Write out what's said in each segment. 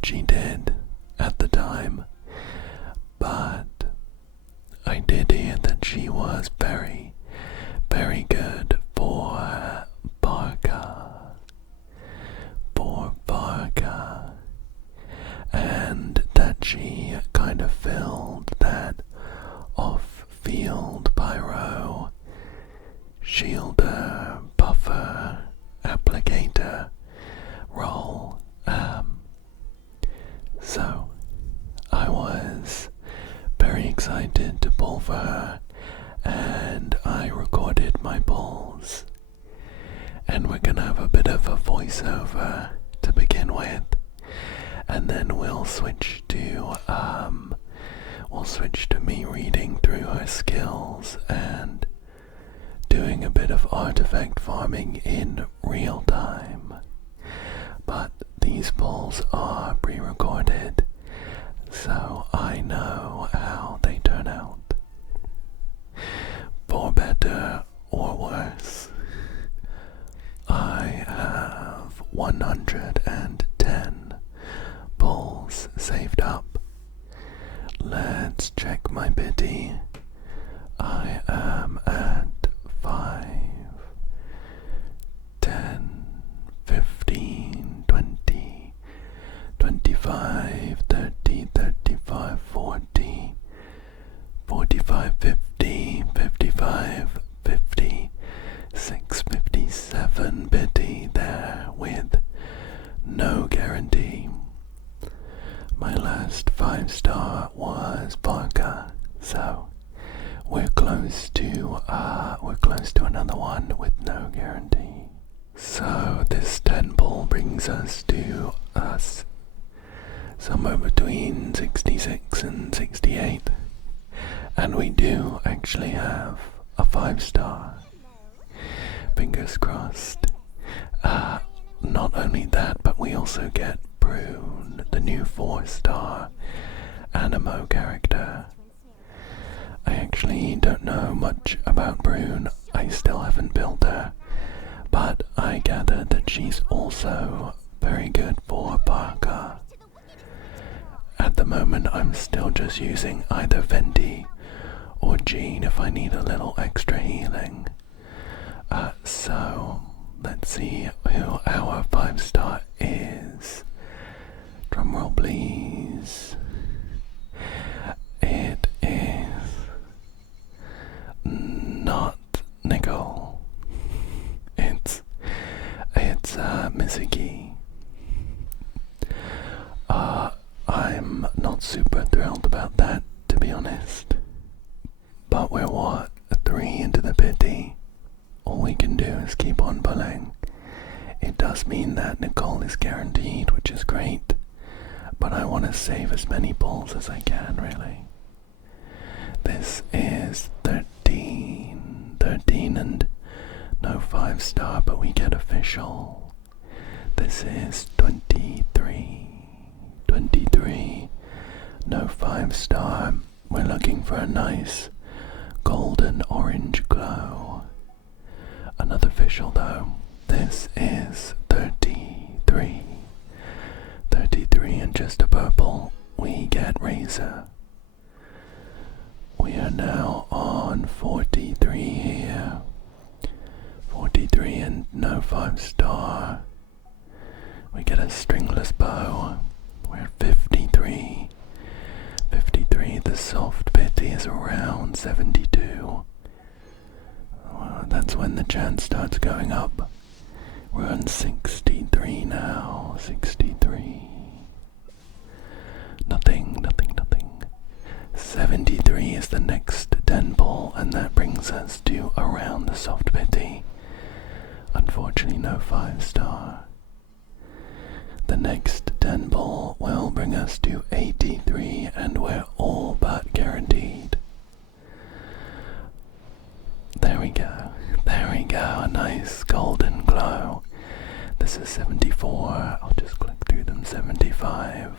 what she did at the time, but I did hear that she was very, very good for Varka, and that she kind of filled that off-field pyro, shielder, buffer, applicator role. So I was very excited to pull for her, and I recorded my pulls, and we're gonna have a bit of a voiceover to begin with, and then we'll switch to me reading through her skills and doing a bit of artifact farming in real time. But these pulls are pre-recorded, so I know how they turn out. For better or worse, I have 110 pulls saved up. Let's check my pity. I am at 5, 10, 15, 20, 25, 30, 35, 40, 45, 50, 55, 56, 57 pity there with no guarantee. My last 5-star was Varka, so we're close to another one with no guarantee. So this 10 pull brings us to somewhere between 66 and 68, and we do actually have a 5-star. Fingers crossed. Not only that, but we also get Brune, the new 4-star Animo character. I actually don't know much about Brune. I still haven't built her, but I gather that she's also very good for Varka. At the moment, I'm still just using either Venti or Jean if I need a little extra healing. So let's see who our 5-star is. Drumroll please. It is not Nicole. It's Mizuki. I'm not super thrilled about that, to be honest. But we're what? 3 into the pity. All we can do is keep on pulling. It does mean that Nicole is guaranteed, which is great, but I want to save as many pulls as I can, really. This is 13 and no 5-star, but we get official. This is 23, no 5-star. We're looking for a nice golden orange glow. Another official though. This is 33 and just a purple. We get Razor. We are now on 43 here. 43 and no 5-star. We get a stringless bow. We're at 53. The soft pity is around 72. That's when the chance starts going up. We're on 63 now. 63. Nothing. 73 is the next 10 pull, and that brings us to around the soft pity. Unfortunately, no 5-star. The next 10 pull will bring us to 83, and we're all but guaranteed. There we go, a nice golden glow. This is 74, I'll just click through them. 75,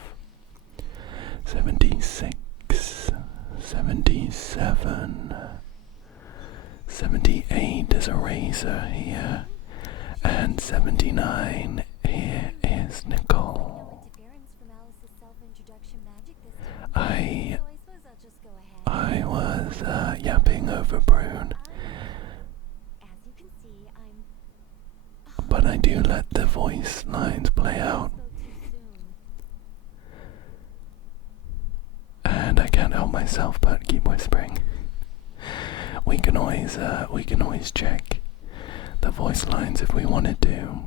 76, 77, 78 is a Razor here, and 79 here is Nicole. I was yapping over Brune, but I do let the voice lines play out, and I can't help myself but keep whispering. We can always check the voice lines if we wanted to,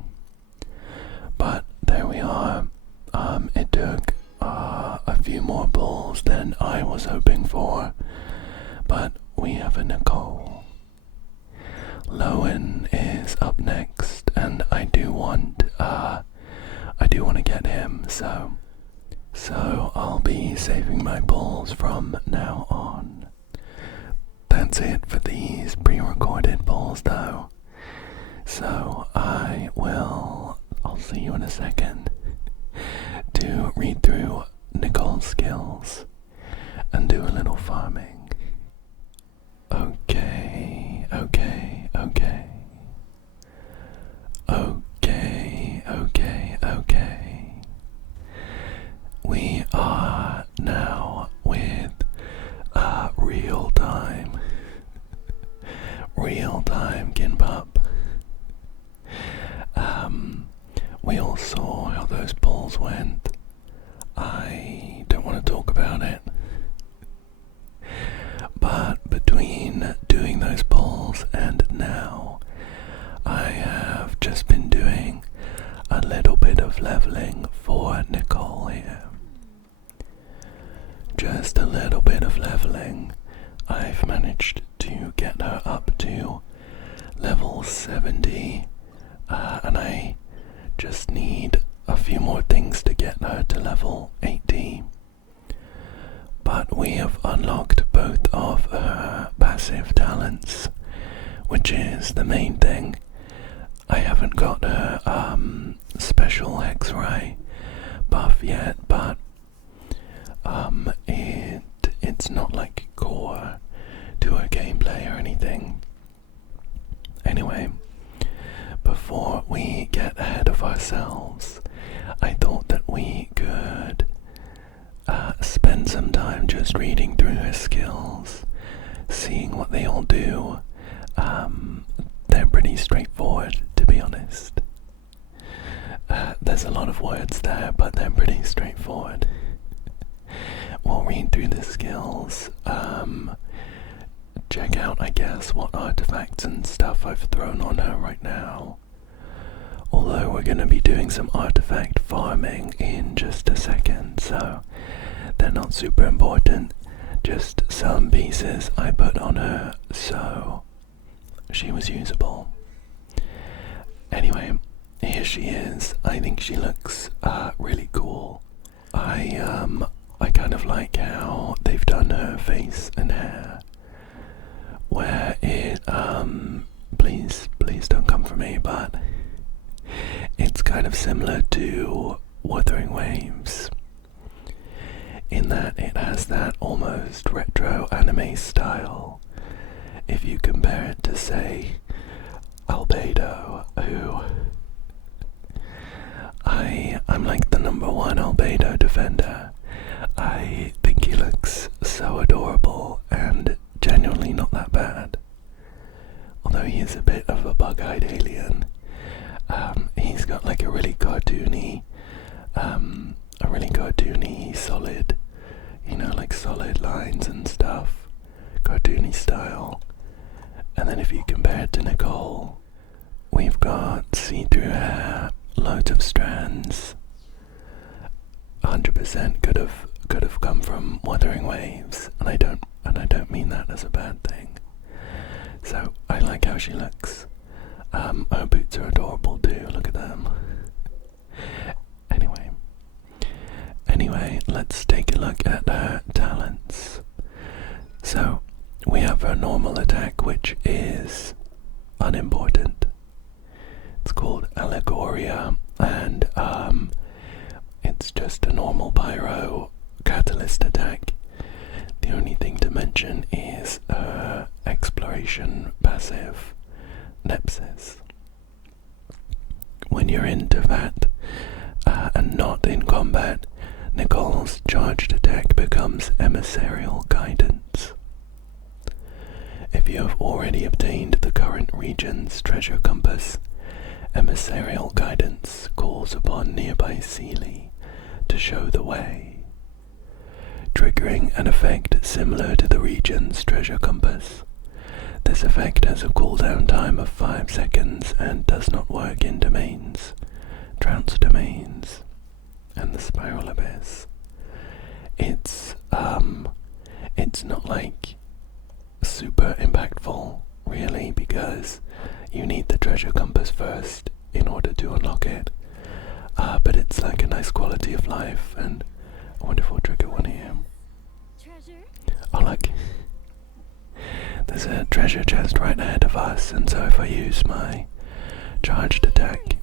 but there we are. It took a few more pulls than I was hoping for, but we have a Nicole. Lowen is up next, and I do want to get him, so I'll be saving my pulls from now on. That's it for these pre-recorded pulls though, so I'll see you in a second to read through Nicole's skills and do a little farming. Okay. We are now with real time Ginpop. We all saw how those polls went. I don't want to talk about it, but between doing those polls and now, I have just been doing a little bit of leveling for Nicole here. Just a little bit of leveling. I've managed to get her up to level 70, and I just need a few more things to get her to level 80. But we have unlocked both of her passive talents, which is the main thing. I haven't got her special X-ray buff yet, but it's not like core to her gameplay or anything. Anyway, before we get ahead of ourselves, I thought that we could spend some time just reading through her skills, seeing what they all do. They're pretty straightforward, to be honest. There's a lot of words there, but they're pretty straightforward. We'll read through the skills, check out, I guess, what artifacts and stuff I've thrown on her right now. Although we're going to be doing some artifact farming in just a second, so they're not super important, just some pieces I put on her so she was usable. Anyway, here she is. I think she looks really cool. I kind of like how they've done her face and hair, where it please don't come for me, but it's kind of similar to Wuthering Waves in that it has that almost retro anime style. If you compare it to, say, Albedo, who I'm like the #1 Albedo defender. I think he looks so adorable and genuinely not that bad. Although he is a bit of a bug-eyed alien. He's got like a really cartoony, solid, like solid lines and stuff, cartoony style. And then if you compare it to Nicole, we've got see-through hair, loads of strands. 100% could have come from Wuthering Waves, and I don't mean that as a bad thing. So I like how she looks. Her boots are adorable too. Look at them. Anyway, let's take a look at her talents. So we have her normal attack, which is unimportant. It's called Allegoria, and it's just a normal pyro catalyst attack. The only thing to mention is her exploration passive, Nepsis. When you're into that and not in combat, Nicole's charged attack becomes Emissarial Guidance. If you have already obtained the current region's treasure compass, Emissarial Guidance calls upon nearby Seelie to show the way, triggering an effect similar to the region's treasure compass. This effect has a cooldown time of 5 seconds and does not work in domains, trance domains, and the Spiral Abyss. It's not like super impactful, really, because you need the treasure compass first in order to unlock it. But it's like a nice quality of life, and I wonder if we'll trigger one here. Oh, look. There's a treasure chest right ahead of us, and so if I use my charged attack,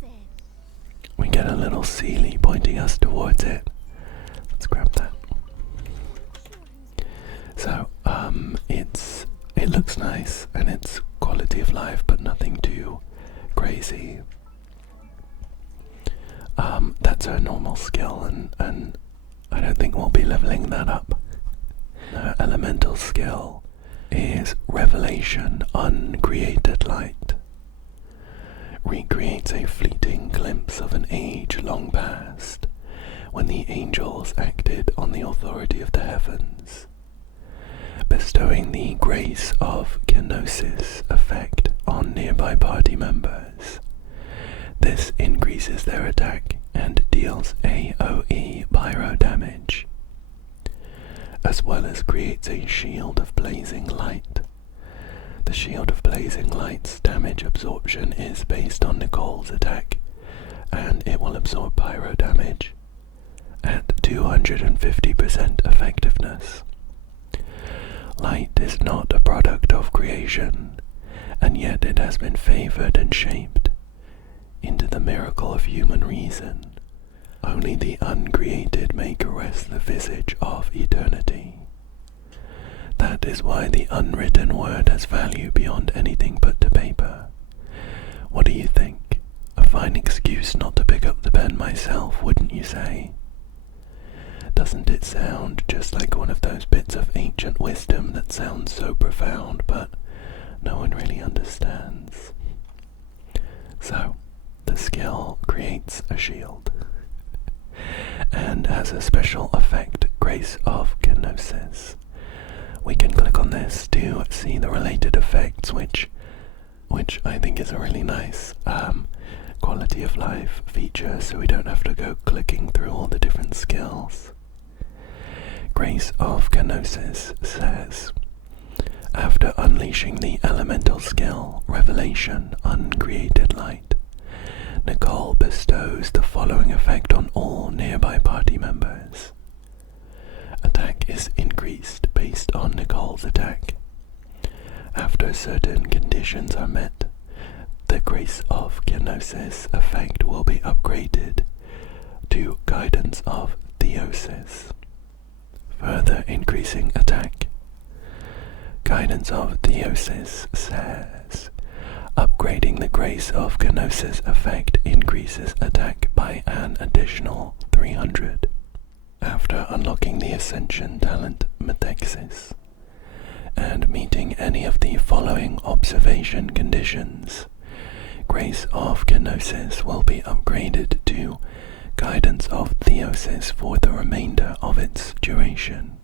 we get a little Seelie pointing us towards it. Let's grab that. So, it looks nice, and it's quality of life, but nothing too crazy. That's our normal skill, and I don't think we'll be leveling that up. Our elemental skill is Revelation Uncreated Light. Recreates a fleeting glimpse of an age long past, when the angels acted on the authority of the heavens, bestowing the grace of kenosis effect on nearby party members. This increases their attack and deals AoE pyro damage, as well as creates a shield of blazing light. The shield of blazing light's damage absorption is based on Nicole's attack, and it will absorb pyro damage at 250% effectiveness. Light is not a product of creation, and yet it has been favored and shaped into the miracle of human reason. Only the uncreated may caress the visage of eternity. That is why the unwritten word has value beyond anything put to paper. What do you think? A fine excuse not to pick up the pen myself, wouldn't you say? Doesn't it sound just like one of those bits of ancient wisdom that sounds so profound, but no one really understands? So, the skill creates a shield, and has a special effect, Grace of Kenosis. We can click on this to see the related effects, which I think is a really nice quality of life feature, so we don't have to go clicking through all the different skills. Grace of Kenosis says, after unleashing the elemental skill, Revelation Uncreated Light, Nicole bestows the following effect on all nearby party members. Attack is increased based on Nicole's attack. After certain conditions are met, the Grace of Kenosis effect will be upgraded to Guidance of Theosis, further increasing attack. Guidance of Theosis says, upgrading the Grace of Kenosis effect increases attack by an additional 300. After unlocking the Ascension talent Metexis, and meeting any of the following observation conditions, Grace of Kenosis will be upgraded to Guidance of Theosis for the remainder of its duration.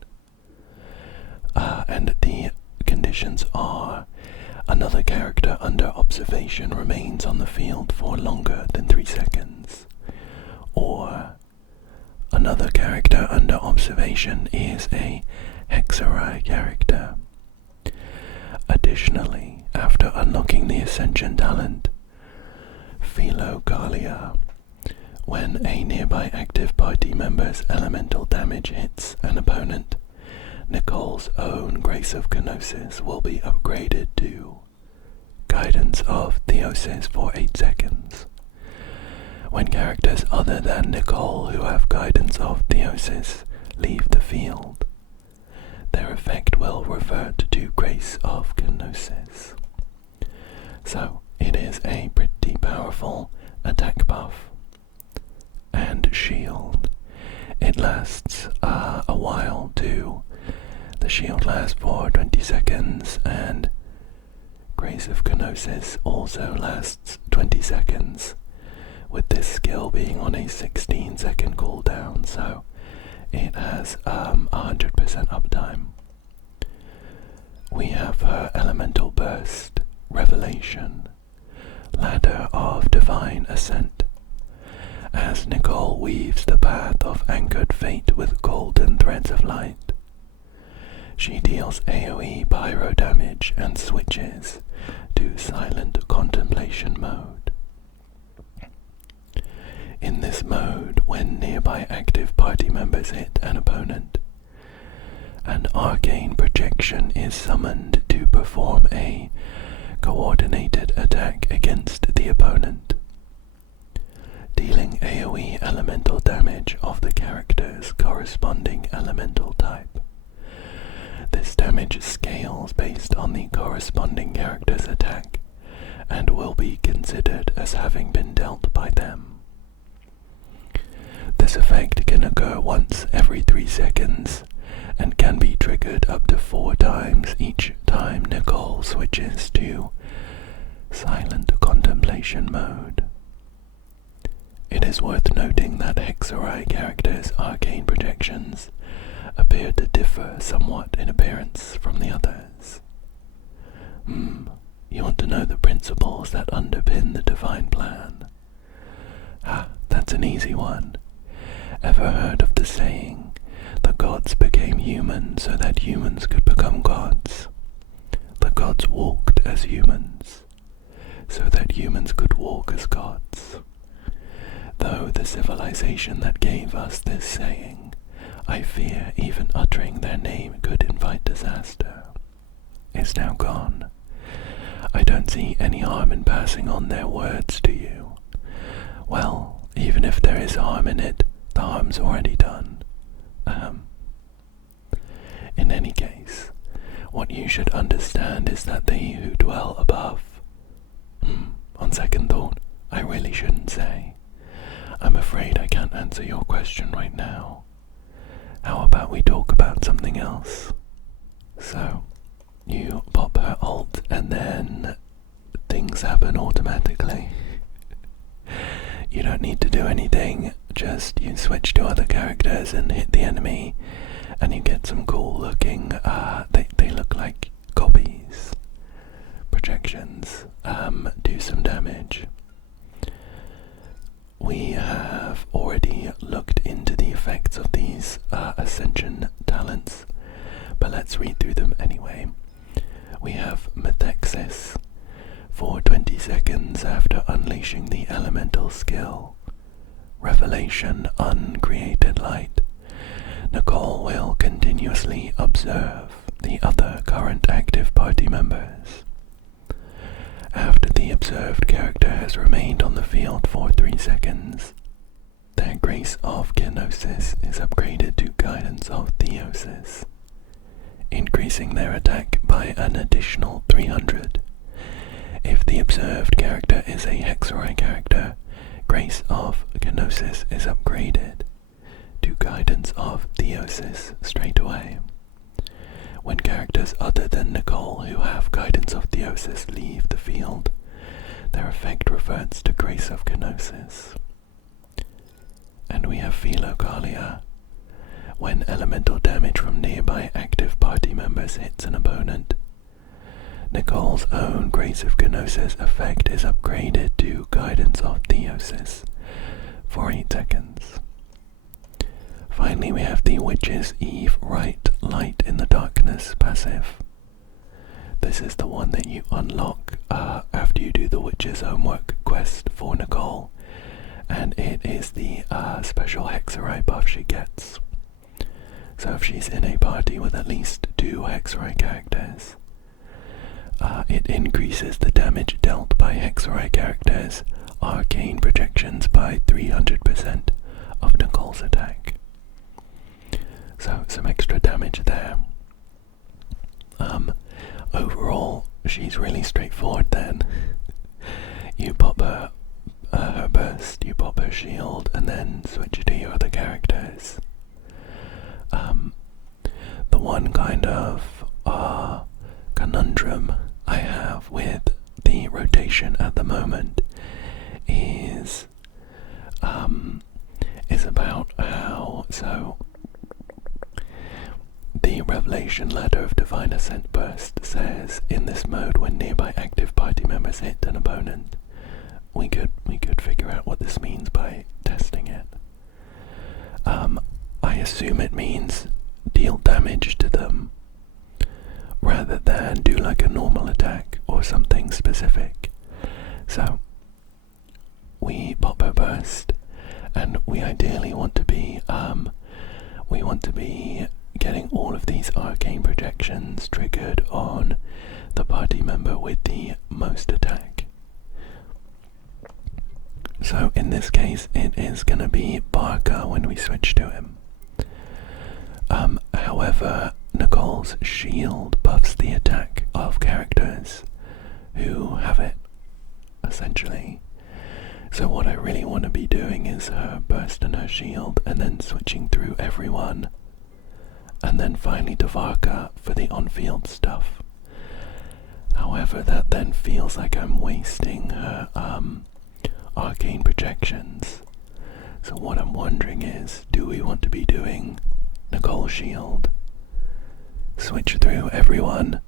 And the conditions are: another character under observation remains on the field for longer than 3 seconds, or another character under observation is a Hexarai character. Additionally, after unlocking the Ascension talent Philogalia, when a nearby active party member's elemental damage hits an opponent, Nicole's own Grace of Kenosis will be upgraded to Guidance of Theosis for 8 seconds. When characters other than Nicole who have Guidance of Theosis leave the field, their effect will revert to Grace of Kenosis. So, it is a pretty powerful attack buff and shield. It shield lasts a while too. The shield lasts for 20 seconds, and Grace of Kenosis also lasts 20 seconds, with this skill being on a 16-second cooldown, so it has 100% uptime. We have her Elemental Burst, Revelation, Ladder of Divine Ascent. As Nicole weaves the path of anchored fate with golden threads of light, she deals AoE pyro damage and switches to silent contemplation mode. In this mode, when nearby active party members hit an opponent, an arcane projection is summoned to perform a coordinated attack against the opponent, dealing AoE elemental damage of the character's corresponding elemental type. This damage scales based on the corresponding character's attack and will be considered as having been dealt by them. This effect can occur once every 3 seconds and can be triggered up to 4 times each time Nicole switches to silent contemplation mode. It is worth noting that Hexarai characters' arcane projections appear to differ somewhat in appearance from the others. You want to know the principles that underpin the divine plan? That's an easy one. Ever heard of the saying, the gods became human so that humans could become gods? The gods walked as humans, so that humans could walk as gods. Though the civilization that gave us this saying, I fear even uttering their name could invite disaster, is now gone. I don't see any harm in passing on their words to you. Well, even if there is harm in it, the harm's already done. In any case, what you should understand is that they who dwell above... on second thought, I really shouldn't say. I'm afraid I can't answer your question right now. How about we talk about something else? So, you pop her ult and then things happen automatically. You don't need to do anything, just you switch to other characters and hit the enemy, and you get some cool looking, they look like copies, projections, do some damage. We have already looked into the effects of these Ascension talents, but let's read through them anyway. We have Methexis. For 20 seconds after unleashing the elemental skill, Revelation Uncreated Light, Nicole will continuously observe the other current active party members. After the observed character has remained on the field for 3 seconds, their Grace of Kenosis is upgraded to Guidance of Theosis, increasing their attack by an additional 300. If the observed character is a Hexarai character, Grace of Kenosis is upgraded to Guidance of Theosis straight away. When characters other than Nicole who have Guidance of Theosis leave the field, their effect reverts to Grace of Kenosis. And we have Philokalia. When elemental damage from nearby active party members hits an opponent, Nicole's own Grace of Kenosis effect is upgraded to Guidance of Theosis for 8 seconds. Finally, we have the Witch's Eve Right Light in the Darkness passive. This is the one that you unlock after you do the Witch's Homework quest for Nicole, and it is the special Hexarai buff she gets. So if she's in a party with at least 2 Hexarai characters, it increases the damage dealt by Hexarai characters' arcane projections by 300% of Nicole's attack. So some extra damage there. Overall, she's really straightforward then. You pop her burst, you pop her shield, and then switch to your other characters. confirmation letter of Divine Ascent Burst says, in this mode, when nearby active party members hit an opponent, we could figure out what this means by testing it. I assume it means deal damage to them, rather than do like a normal attack or something specific. So, we pop a burst, and we ideally want to be, getting all of these arcane projections triggered on the party member with the most attack. So in this case, it is going to be Varka when we switch to him. However, Nicole's shield buffs the attack of characters who have it, essentially. So what I really want to be doing is her burst and her shield, and then switching through everyone, and then finally to Varka for the on-field stuff. However, that then feels like I'm wasting her arcane projections. So what I'm wondering is, do we want to be doing Nicole's shield, switch through everyone,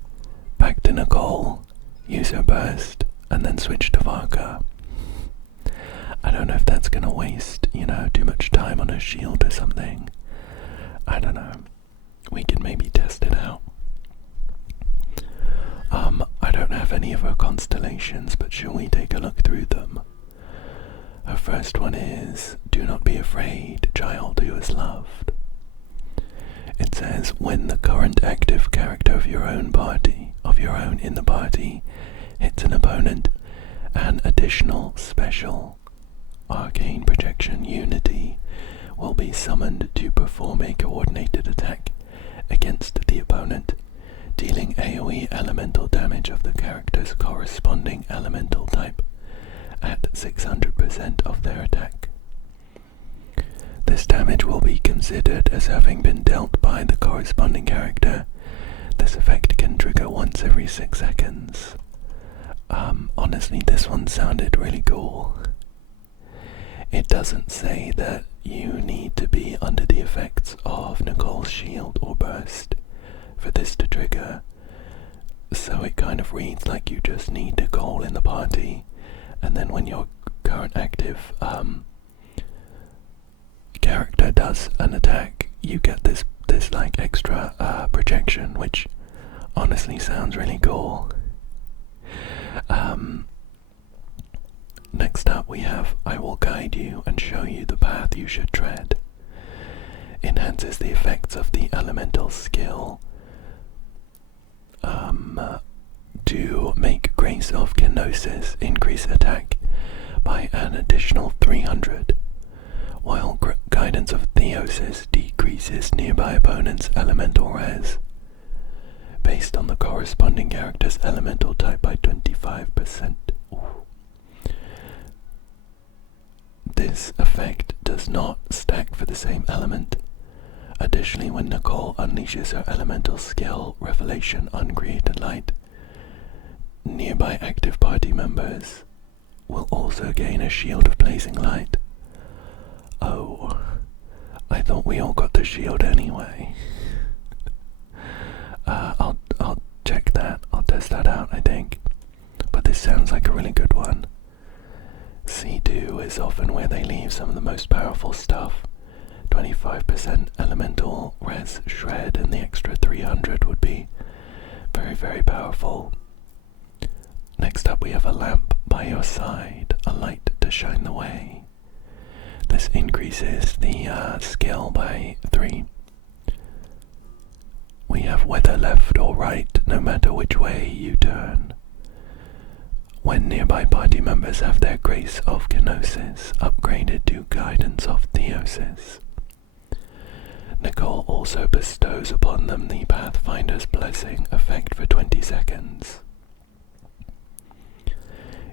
back to Nicole, use her burst, and then switch to Varka? I don't know if that's gonna waste, too much time on her shield or something. I don't know. We can maybe test it out. I don't have any of her constellations, but shall we take a look through them? Her first one is, do not be afraid, child who is loved. It says, when the current active character of your own in the party, hits an opponent, an additional special arcane projection unity will be summoned to perform a coordinated attack against the opponent, dealing AoE elemental damage of the character's corresponding elemental type at 600% of their attack. This damage will be considered as having been dealt by the corresponding character. This effect can trigger once every 6 seconds. Honestly, this one sounded really cool. It doesn't say that you need to be under the effects of Nicole's shield or burst for this to trigger, so it kind of reads like you just need Nicole in the party, and then when your current active character does an attack, you get this like extra projection, which honestly sounds really cool. Next up we have, I will guide you and show you the path you should tread. Enhances the effects of the elemental skill to make Grace of Kenosis increase attack by an additional 300, while Guidance of Theosis decreases nearby opponents' elemental res based on the corresponding character's elemental type by 25%. Ooh. This effect does not stack for the same element. Additionally, when Nicole unleashes her elemental skill, Revelation Uncreated Light, nearby active party members will also gain a shield of blazing light. Oh, I thought we all got the shield anyway. I'll check that. I'll test that out, I think. But this sounds like a really good one. C2 is often where they leave some of the most powerful stuff. 25% elemental res shred, and the extra 300 would be very, very powerful. Next up we have a lamp by your side, a light to shine the way. This increases the skill by 3. We have whether left or right, no matter which way you turn. When nearby party members have their Grace of Kenosis upgraded to Guidance of Theosis. Nicole also bestows upon them the Pathfinder's Blessing effect for 20 seconds.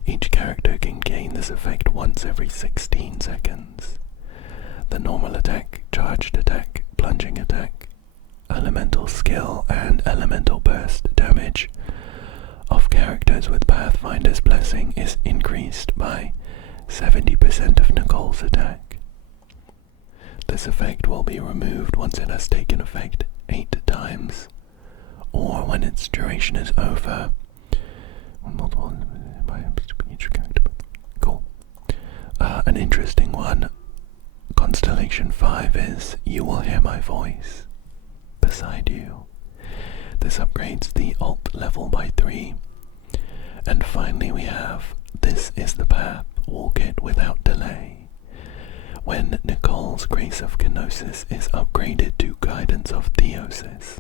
Each character can gain this effect once every 16 seconds. The normal attack, charged attack, plunging attack, elemental skill, and elemental burst damage of characters with Pathfinder's Blessing is increased by 70% of Nicole's attack. This effect will be removed once it has taken effect 8 times or when its duration is over. Cool. An interesting one. Constellation 5 is You Will Hear My Voice Beside You. This upgrades the alt level by 3. And finally we have This Is the Path, Walk It Without Delay. When Nicole's Grace of Kenosis is upgraded to Guidance of Theosis,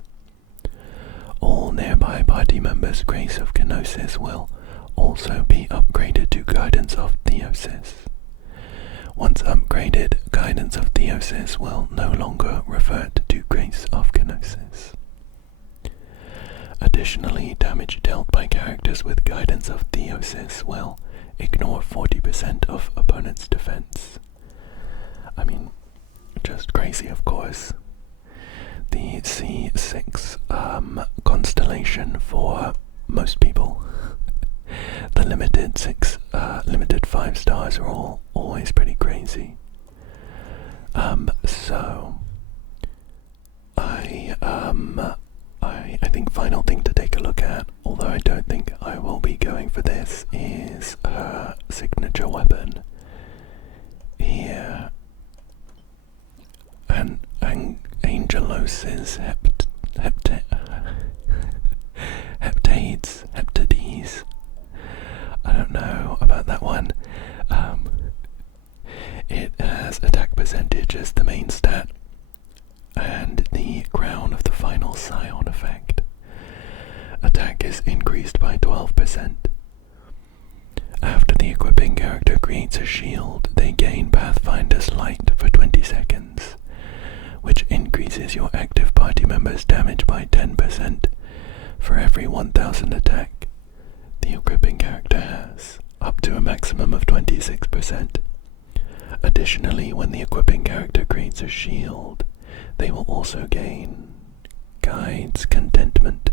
all nearby party members' Grace of Kenosis will also be upgraded to Guidance of Theosis. Once upgraded, Guidance of Theosis will no longer revert to Grace of Kenosis. Additionally, damage dealt by characters with Guidance of Theosis will ignore 40% of opponent's defense. I mean, just crazy, of course. The C6 constellation for most people. The limited 5 stars are always pretty crazy. So I think final thing to take a look at, although I don't think I will be going for this, is her signature weapon here. And Angelos's heptades. I don't know about that one. It has attack percentage as the main stat, and the crown of the final scion effect. Attack is increased by 12%. After the equipping character creates a shield, they gain Pathfinder's Light for 20 seconds, which increases your active party member's damage by 10% for every 1000 attack the equipping character has, up to a maximum of 26%. Additionally, when the equipping character creates a shield, they will also gain Guide's Contentment,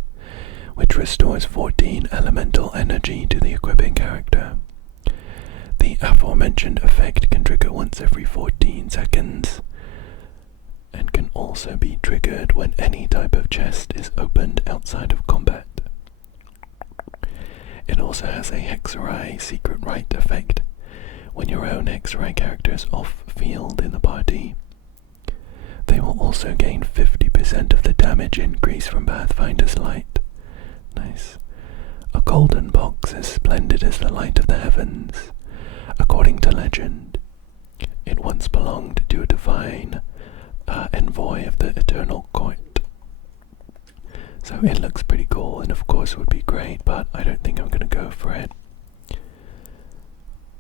which restores 14 elemental energy to the equipping character. The aforementioned effect can trigger once every 14 seconds, and can also be triggered when any type of chest is opened outside of combat. It also has a Hexerai Secret Rite effect. When your own Hexerai character is off-field in the party, they will also gain 50% of the damage increase from Pathfinder's Light. Nice. A golden box as splendid as the light of the heavens. According to legend, it once belonged to a divine envoy of the Eternal Court. So it looks pretty cool, and of course would be great, but I don't think I'm going to go for it.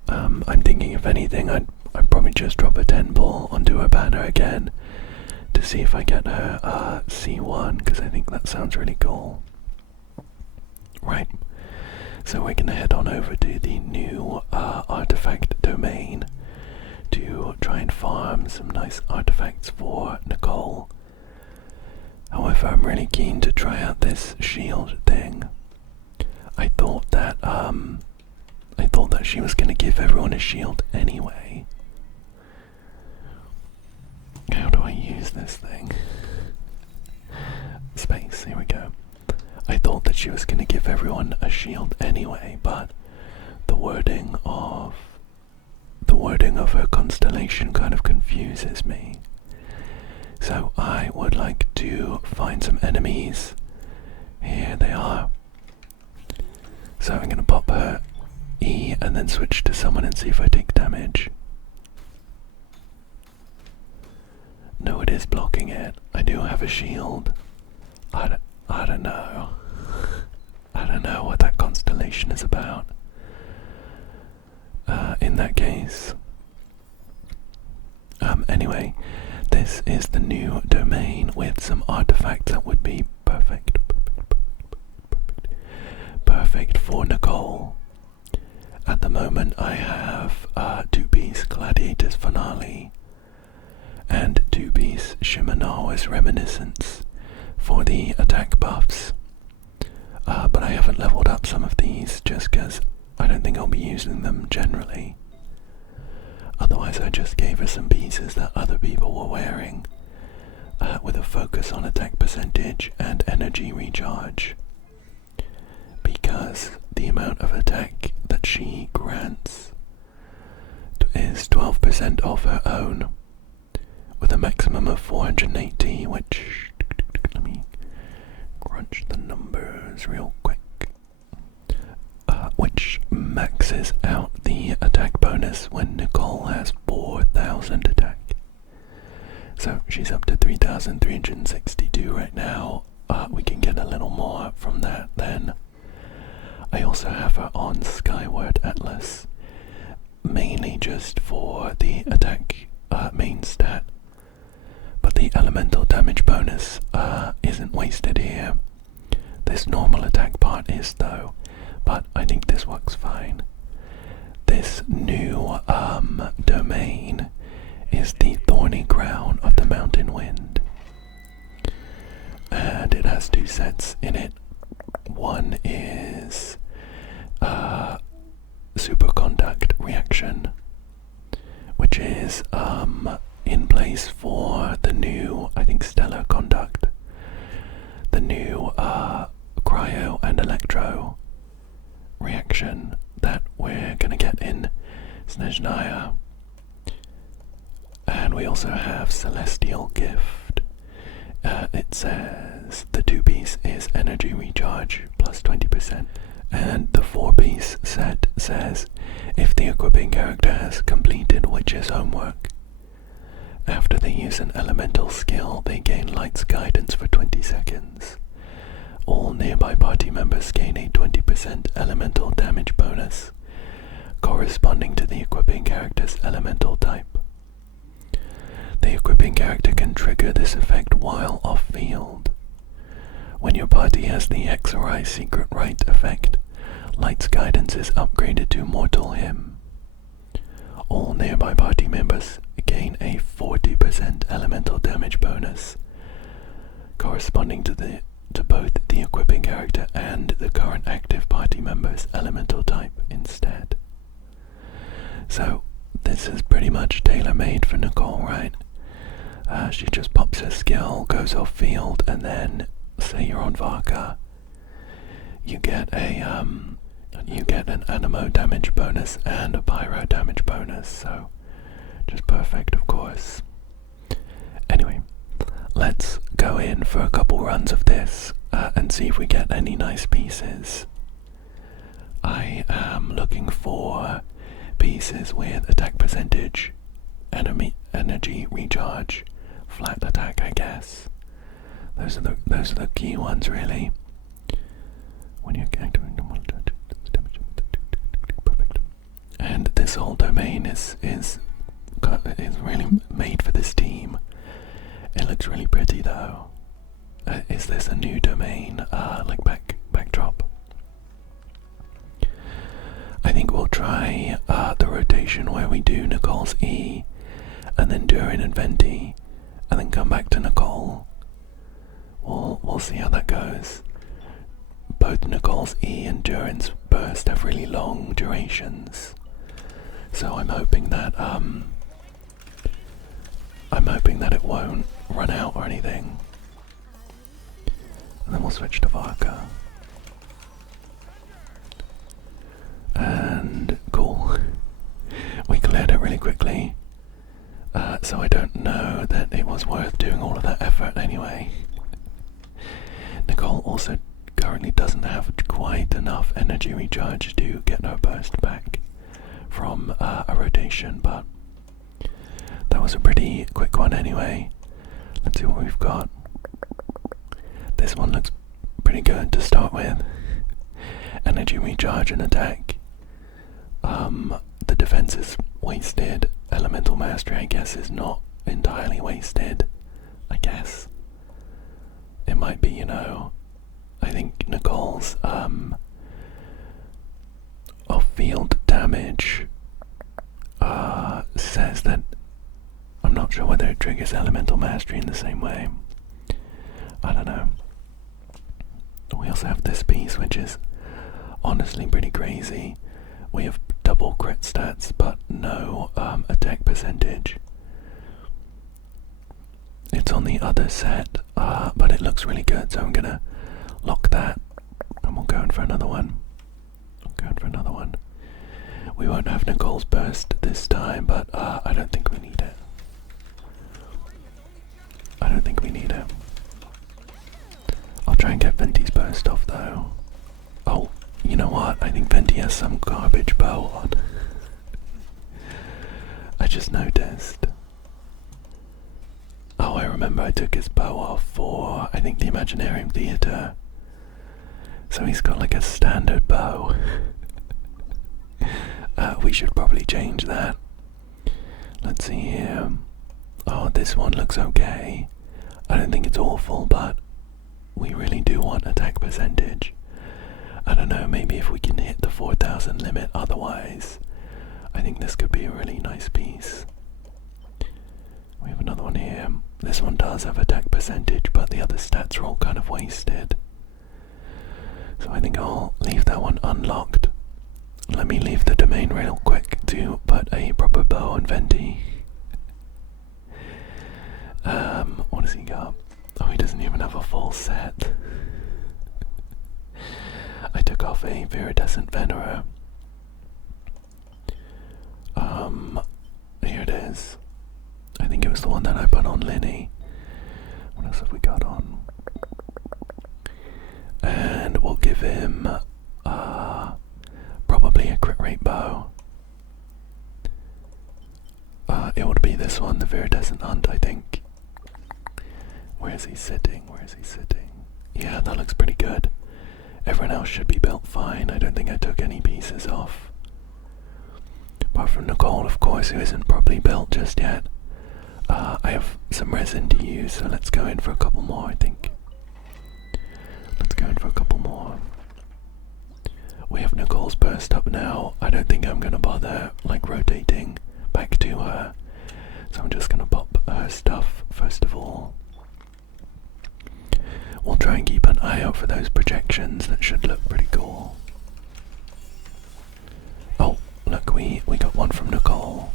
I'm thinking if anything I'd probably just drop a 10 ball onto her banner again to see if I get her C1, because I think that sounds really cool. Right, so we're going to head on over to the new artifact domain to try and farm some nice artifacts for Nicole. However, I'm really keen to try out this shield thing. I thought that she was going to give everyone a shield anyway. How do I use this thing? Space, here we go. I thought that she was going to give everyone a shield anyway, but the wording of her constellation kind of confuses me. So I would like to find some enemies. Here they are. So I'm going to pop her E and then switch to someone and see if I take damage. No, it is blocking it. I do have a shield. I don't know. I don't know what that constellation is about. In that case. Anyway, this is the new domain with some artifacts that would be perfect for Nicole. At the moment I have 2-piece Gladiator's Finale and 2-piece Shimanoa's Reminiscence for the attack buffs, but I haven't leveled up some of these just because I don't think I'll be using them generally. Otherwise I just gave her some pieces that other people were wearing, with a focus on attack percentage and energy recharge, because the amount of attack that she grants is 12% of her own, with a maximum of 480, which, let me crunch the numbers real quick, which maxes out the attack bonus when Nicole has 4,000 attack. So she's up to 3,362 right now. We can get a little more from that then. I also have her on Skyward Atlas, mainly just for the attack main stat, but the elemental damage bonus isn't wasted here. This normal attack part is though, but I think this works fine. This new domain is the Thorny Crown of the Mountain Wind, and it has two sets in it. One is Superconduct Reaction, which is in place for the new, I think, Stellar Conduct, the new Cryo and Electro reaction that we're gonna get in Snezhnaya. And we also have Celestial Gift. It says the 2-piece is energy recharge plus 20%, and the 4-piece set says if the equipping character has completed Witch's homework, after they use an elemental skill, they gain Light's Guidance for 20 seconds. All nearby party members gain a 20% elemental damage bonus, corresponding to the equipping character's elemental type. The equipping character can trigger this effect while off-field. When your party has the XRI Secret Rite effect, Light's Guidance is upgraded to Mortal Hymn. All nearby party members gain a 40% elemental damage bonus, corresponding to both the equipping character and the current active party member's elemental type instead. So this is pretty much tailor-made for Nicole, right? She just pops her skill, goes off field, and then say you're on Varka, you get an Anemo damage bonus and a Pyro damage bonus, so just perfect, of course. Anyway, let's go in for a couple runs of this and see if we get any nice pieces. I am looking for pieces with attack percentage, energy recharge, flat attack, I guess. Those are the key ones, really. When you're activating perfect. And this whole domain is really made for this team. It looks really pretty though. Is this a new domain, like backdrop? I think we'll try the rotation where we do Nicole's E, and then Durin and Venti, and then come back to Nicole. We'll see how that goes. Both Nicole's E and Durin's burst have really long durations, so I'm hoping that it won't run out or anything. And then we'll switch to Varka. And cool. We cleared it really quickly. So I don't know that it was worth doing all of that effort anyway. Nicole also currently doesn't have quite enough energy recharge to get her burst back from a rotation, but that was a pretty quick one anyway. Let's see what we've got. This one looks pretty good to start with. Energy recharge and attack. The defense is wasted. Elemental mastery, I guess, is not entirely wasted. I guess it might be, you know. I think Nicole's off-field damage says that, I'm not sure whether it triggers elemental mastery in the same way. I don't know. We also have this piece, which is honestly pretty crazy. We have double crit stats, but no attack percentage. it's on the other set, but it looks really good, so I'm gonna lock that, and we'll go in for another one. We won't have Nicole's burst this time, but I don't think we need it. I'll try and get Venti's burst off though. Oh, you know what? I think Venti has some garbage bow on. I just noticed. Oh, I remember I took his bow off for, I think, the Imaginarium Theatre. So he's got like a standard bow. We should probably change that. Let's see here. Oh, this one looks okay. I don't think it's awful, but we really do want attack percentage. I don't know, maybe if we can hit the 4,000 limit, otherwise I think this could be a really nice piece. We have another one here. This one does have attack percentage, but the other stats are all kind of wasted. So I think I'll leave that one unlocked. Let me leave the domain real quick to put a proper bow on Venti. What does he got? Oh, he doesn't even have a full set. I took off a Viridescent Venera. Here it is. I think it was the one that I put on Linny. What else have we got on? And we'll give him probably a crit rate bow. It would be this one, the Viridescent Hunt, I think. Where is he sitting? Yeah, that looks pretty good. Everyone else should be built fine. I don't think I took any pieces off. Apart from Nicole, of course, who isn't properly built just yet. I have some resin to use, so let's go in for a couple more, I think. We have Nicole's burst up now. I don't think I'm gonna bother like rotating back to her, so I'm just gonna pop her stuff first of all. We'll try and keep an eye out for those projections. That should look pretty cool. Oh, look, we got one from Nicole.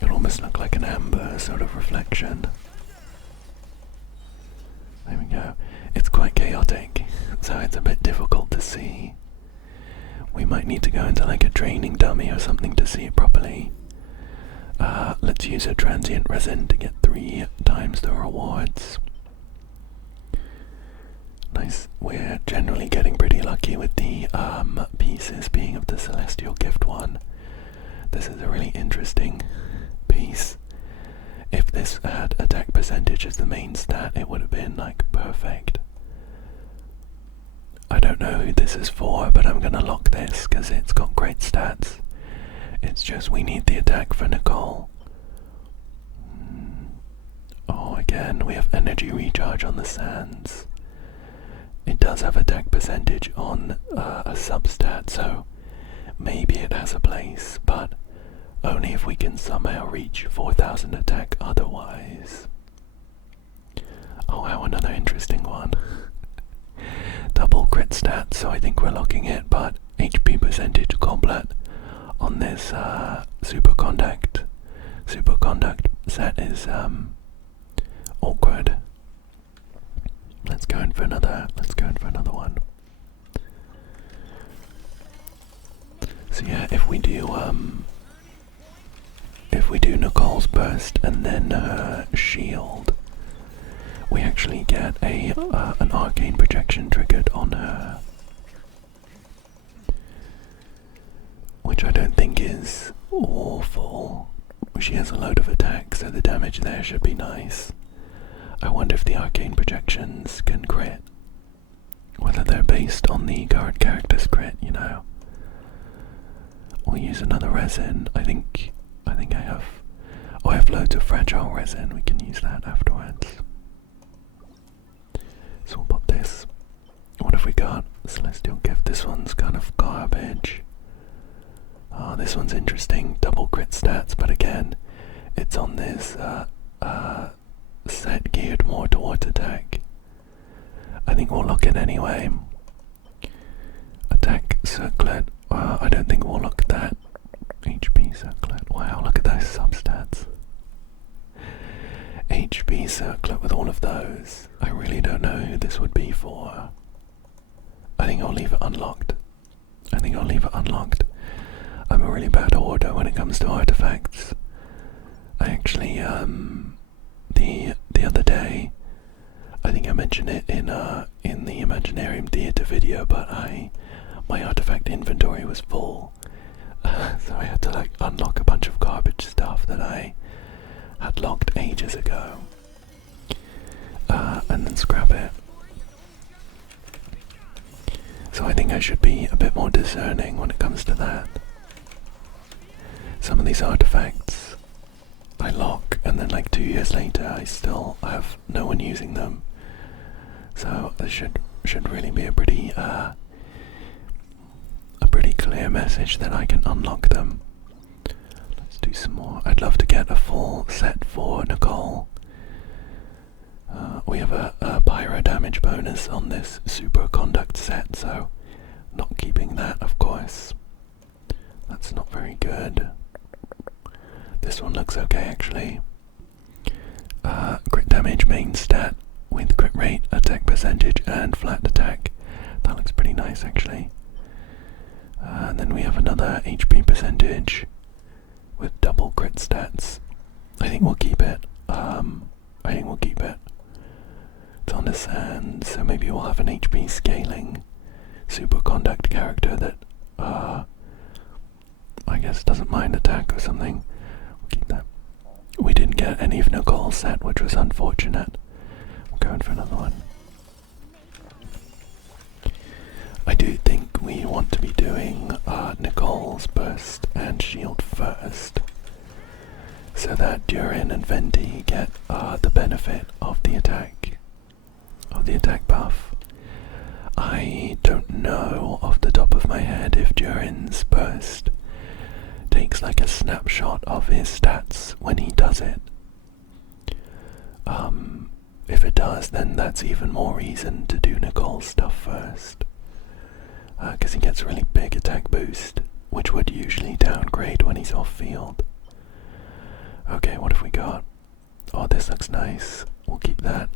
It almost looked like an amber sort of reflection. There we go. It's quite chaotic, so it's a bit difficult to see. We might need to go into like a training dummy or something to see it properly. Let's use a transient resin to get 3 times the rewards. Nice. We're generally getting pretty lucky with the pieces being of the Celestial Gift one. This is a really interesting piece. If this had attack percentage as the main stat, it would have been like perfect. I don't know who this is for, but I'm gonna lock this because it's got great stats. It's just we need the attack for Nicole. Oh, again, we have energy recharge on the sands. It does have attack percentage on a substat, so maybe it has a place, but only if we can somehow reach 4,000 attack otherwise. Oh wow, another interesting one. Double crit stats, so I think we're locking it, but HP percentage goblet on this superconduct set is awkward. Let's go in for another one. So yeah, if we do Nicole's burst and then her shield, we actually get an arcane projection triggered on her, which I don't think is awful. She has a load of attack, so the damage there should be nice. I wonder if the arcane projections can crit, whether they're based on the current character's crit, you know. We'll use another resin. I think I have. Oh, I have loads of fragile resin. We can use that afterwards. So we'll pop this. What have we got? Celestial Gift. This one's kind of garbage. Oh, this one's interesting. Double crit stats, but again, it's on this set geared more towards attack. I think we'll lock it anyway. Attack circlet. I don't think we'll look at that. HP circlet. Wow, look at those substats. of those. I really don't know who this would be for. I think I'll leave it unlocked. I'm a really bad hoarder when it comes to artifacts. I actually, the other day, I think I mentioned it in the Imaginarium Theatre video, but my artifact inventory was full. So I had to like unlock a bunch of garbage stuff that I had locked ages ago. And then scrap it. So I think I should be a bit more discerning when it comes to that. Some of these artifacts I lock, and then like 2 years later I still have no one using them. So there should really be a pretty clear message that I can unlock them. Let's do some more. I'd love to get a full set for Nicole. We have a pyro damage bonus on this superconduct set, so not keeping that, of course. That's not very good. This one looks okay, actually. Crit damage main stat with crit rate, attack percentage, and flat attack. That looks pretty nice, actually. And then we have another HP percentage with double crit stats. I think we'll keep it. It's on the sand, so maybe we'll have an HP scaling superconduct character that I guess doesn't mind attack or something. We'll keep that. We didn't get any of Nicole's set, which was unfortunate. We're going for another one. I do think we want to be doing Nicole's burst and shield first, so that Durin and Venti get the benefit of the attack buff. I don't know off the top of my head if Durin's burst takes like a snapshot of his stats when he does it. If it does, then that's even more reason to do Nicole's stuff first. Because he gets a really big attack boost, which would usually downgrade when he's off field. Okay, what have we got? Oh, this looks nice. We'll keep that.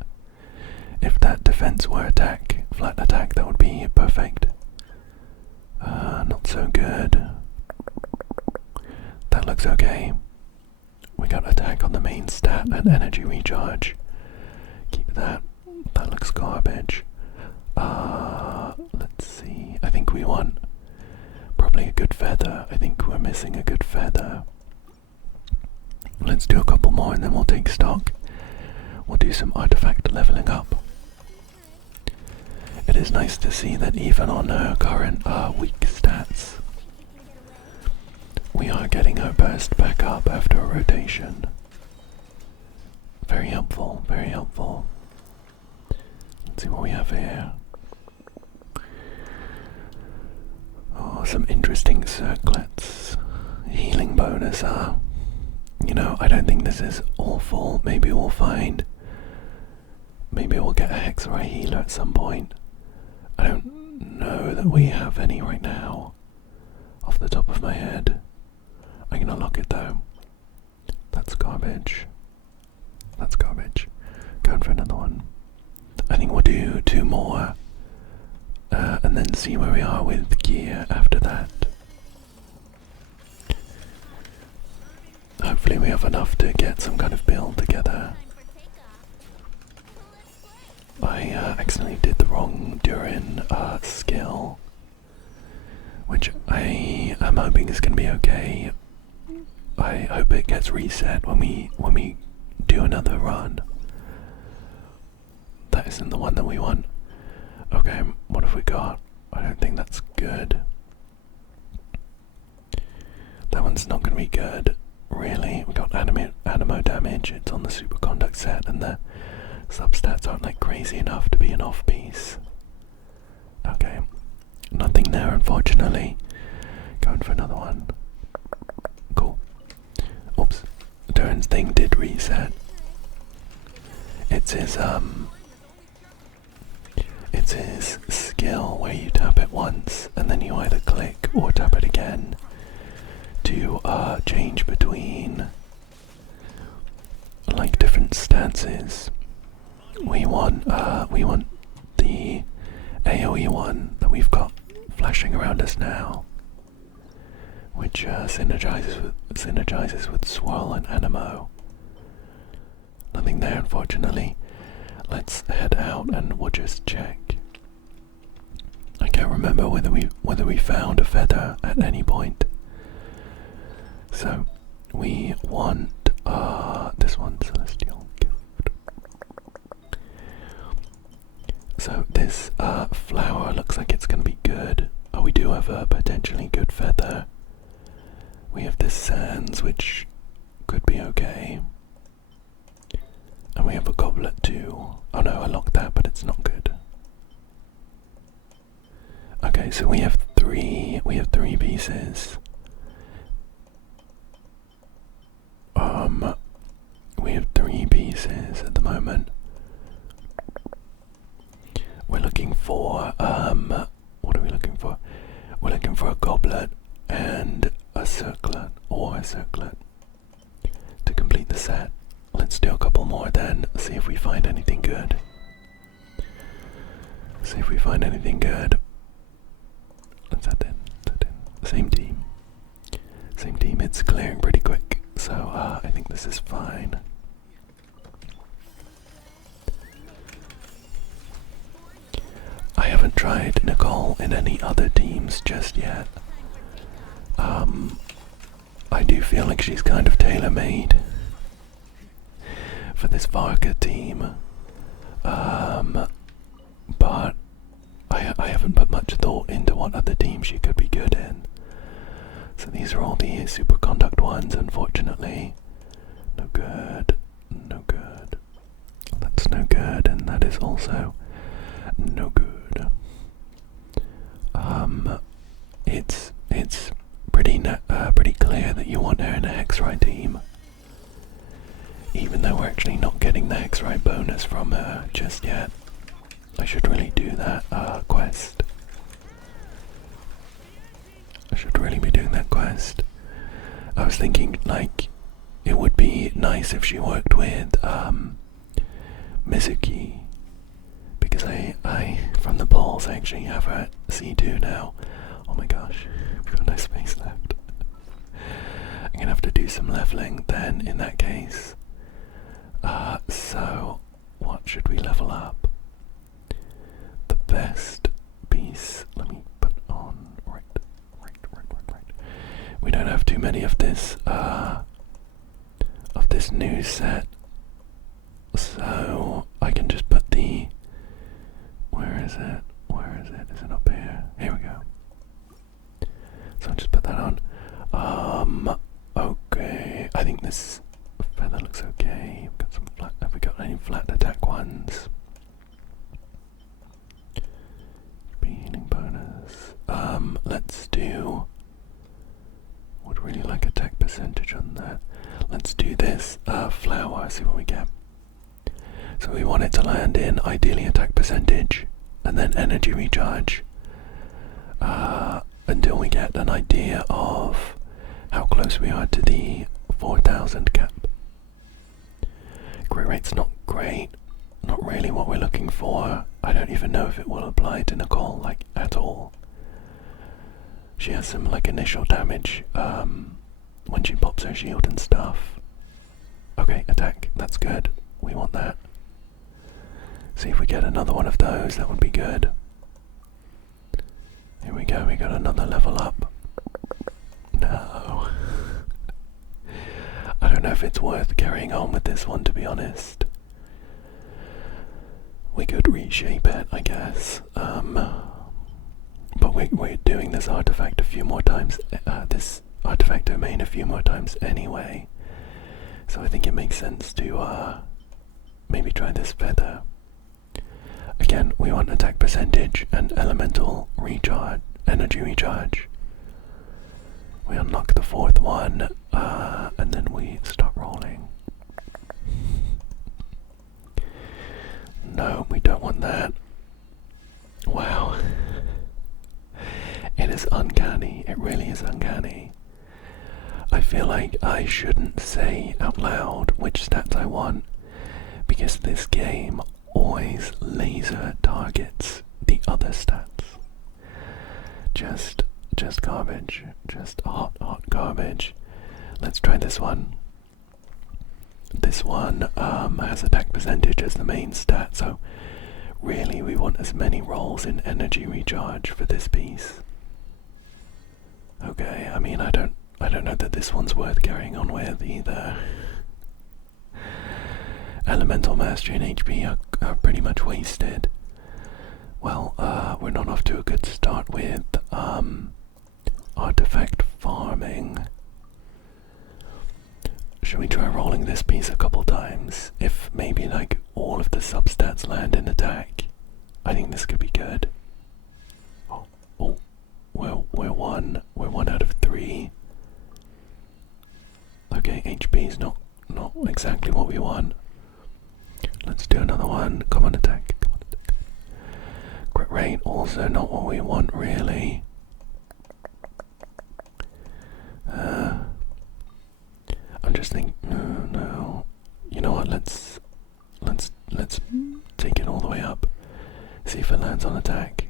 If that defense were attack, flat attack, that would be perfect. Not so good. That looks okay. We got attack on the main stat and energy recharge. Keep that. That looks garbage. Let's see. I think we want probably a good feather. I think we're missing a good feather. Let's do a couple more and then we'll take stock. We'll do some artifact leveling up. It is nice to see that even on her current weak stats, we are getting her burst back up after a rotation. Very helpful, very helpful. Let's see what we have here. Oh, some interesting circlets. Healing bonus, you know, I don't think this is awful. Maybe we'll get a Hex or a healer at some point. I don't know that we have any right now, off the top of my head. I'm gonna lock it though. That's garbage. That's garbage. Going for another one. I think we'll do 2 more, and then see where we are with gear after that. Hopefully we have enough to get some kind of build together. I accidentally did the wrong Durin skill, which I am hoping is going to be okay. I hope it gets reset when we do another run. That isn't the one that we want. Okay, what have we got? I don't think that's good. That one's not going to be good, really. We got animo damage. It's on the superconduct set, and the substats aren't like crazy enough to be an off-piece. Okay, nothing there, unfortunately. Going for another one. Cool. Oops, Durin's thing did reset. It's his skill where you tap it once and then you either click or tap it again to change between like different stances. we want the AoE one that we've got flashing around us now, which synergizes with Swirl and Animo. Nothing there, unfortunately. Let's head out and we'll just check. I can't remember whether we found a feather at any point. So we want this one, Celestial Gift. So this flower looks like it's gonna be good. Oh, we do have a potentially good feather. We have this sands, which could be okay. And we have a goblet too. Oh no, I locked that, but it's not good. Okay, so we have three pieces. We have 3 pieces at the moment. We're looking for what are we looking for? We're looking for a goblet and a circlet to complete the set. Let's do a couple more then, see if we find anything good. Let's add in. Same team. It's clearing pretty quick, so I think this is fine. I haven't tried Nicole in any other teams just yet. I do feel like she's kind of tailor-made for this Varka team, but I haven't put much thought into what other teams she could be good in. So these are all the superconduct ones, unfortunately. No good. That's no good, and that is also no good. It's pretty clear that you want her in a Hexrite team, even though we're actually not getting the Hexrite bonus from her just yet. I should really do that quest. I should really be doing that quest. I was thinking, like, it would be nice if she worked with Mizuki, because I from the polls I actually have her at C2 now. Oh my gosh, we've got no space left. I'm gonna have to do some leveling then in that case. So what should we level up? The best piece, let me put on right. We don't have too many of this new set, so I can just put the, where is it? Is it up here? Here we go. So I'll just put that on. Okay, I think this feather looks okay. We've got some flat, have we got any flat attack ones? Healing bonus. Let's do, would really like attack percentage on that. Let's do this flower, see what we get. So we want it to land in ideally attack percentage and then energy recharge, until we get an idea of how close we are to the 4,000 cap. Crit rate's not great, not really what we're looking for. I don't even know if it will apply to Nicole, like, at all. She has some, like, initial damage when she pops her shield and stuff. Okay, attack, that's good. We want that. See if we get another one of those, that would be good. Here we go, we got another level up. No. I don't know if it's worth carrying on with this one, to be honest. We could reshape it, I guess. But we're doing this artifact a few more times, this artifact domain a few more times anyway. So I think it makes sense to maybe try this feather. Again, we want attack percentage and elemental recharge, energy recharge. We unlock the 4th one, and then we start rolling. No, we don't want that. Wow. It is uncanny, it really is uncanny. I feel like I shouldn't say out loud which stats I want, because this game always laser targets the other stats. Just garbage. Just hot garbage. Let's try this one. This one has attack percentage as the main stat, so really we want as many rolls in energy recharge for this piece. Okay, I mean I don't know that this one's worth carrying on with either. Elemental Mastery and HP are pretty much wasted. Well, we're not off to a good start with artifact farming. Should we try rolling this piece a couple times? If maybe like all of the substats land in attack, I think this could be good. Oh, we're one out of 3. Okay, HP is not exactly what we want. Let's do another one. Come on, attack. Come on, attack. Crit rate also not what we want really. I'm just thinking. No. You know what? Let's take it all the way up. See if it lands on attack.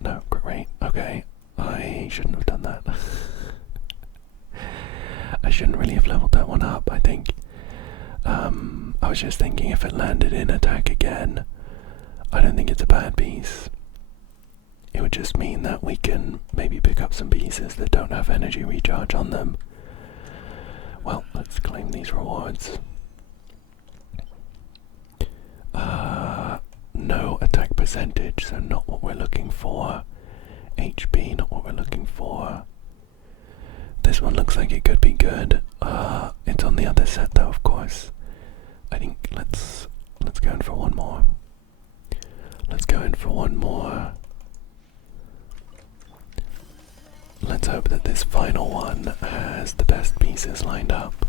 No, crit rate. Okay, I shouldn't have done that. I shouldn't really have leveled that one up. I think. I was just thinking if it landed in attack again, I don't think it's a bad piece. It would just mean that we can maybe pick up some pieces that don't have energy recharge on them. Well, let's claim these rewards. No attack percentage, so not what we're looking for. HP, not what we're looking for. This one looks like it could be good. It's on the other set though, of course. I think let's go in for one more. Let's go in for one more. Let's hope that this final one has the best pieces lined up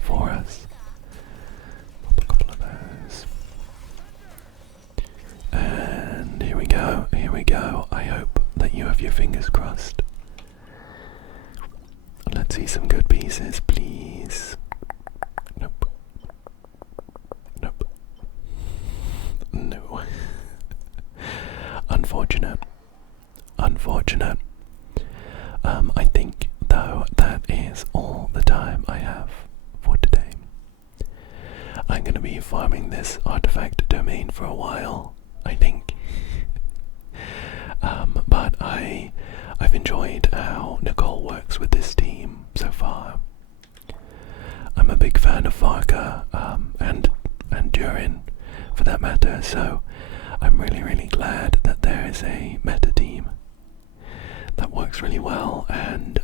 for us. Pop a couple of those. And here we go, here we go. I hope that you have your fingers crossed. Let's see some good pieces, please. Nope. Nope. No. Unfortunate. Unfortunate. I think, though, that is all the time I have for today. I'm going to be farming this artifact domain for a while, I think. But I've enjoyed how Nicole works with this team so far. I'm a big fan of Varka, and Durin, for that matter, so I'm really glad that there is a meta team that works really well, and